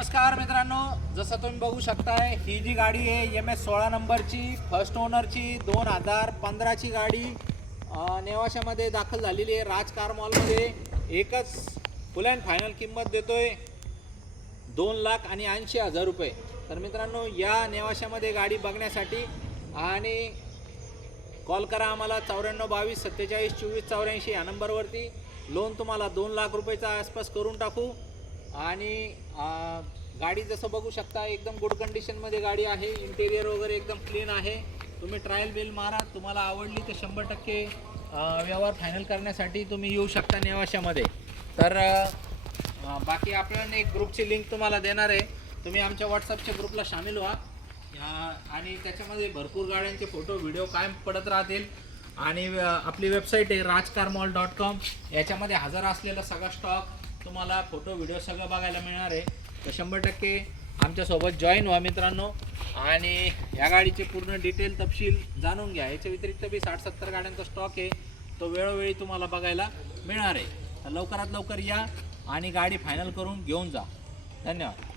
नमस्कार मित्रांनो, जसं तुम्ही बघू शकताय ही जी गाडी आहे MS 16 नंबरची फर्स्ट ओनरची 2015ची गाडी नेवाशामध्ये दाखल झालेली आहे। राज कार मॉलमध्ये एकच फुल अँड फायनल किंमत देतोय 2,80,000 रुपये। तर मित्रांनो, या नेवाशामध्ये गाडी बघण्यासाठी आणि कॉल करा आम्हाला 94 22 47 24 84 या नंबरवरती। लोन तुम्हाला 2 लाख रुपयाच्या आसपास करून टाकू। आणि गाडी जसं बघू शकता एकदम गुड कंडिशनमध्ये गाडी आहे। इंटेरियर वगैरे एकदम क्लीन आहे। तुम्ही ट्रायल बिल मारा, तुम्हाला आवडली तर 100% व्यवहार फायनल करण्यासाठी तुम्ही येऊ शकता नेवाशामध्ये। तर बाकी आपण एक ग्रुपची लिंक तुम्हाला देणार आहे, तुम्ही आमच्या व्हॉट्सअपच्या ग्रुपला सामील व्हा आणि त्याच्यामध्ये भरपूर गाड्यांचे फोटो व्हिडिओ कायम पडत राहतील। आणि आपली वेबसाईट आहे rajcarmall.com, याच्यामध्ये हजर असलेला सगळा स्टॉक तुम्हाला फोटो व्हिडिओ सगळं बघायला मिळणार आहे। तर 100% आमच्यासोबत जॉईन व्हा मित्रांनो आणि या गाडीचे पूर्ण डिटेल तपशील जाणून घ्या। याच्या व्यतिरिक्त बी 60-70 गाड्यांचा स्टॉक आहे, तो वेळोवेळी तुम्हाला बघायला मिळणार आहे। तर लवकरात लवकर या आणि गाडी फायनल करून घेऊन जा। धन्यवाद।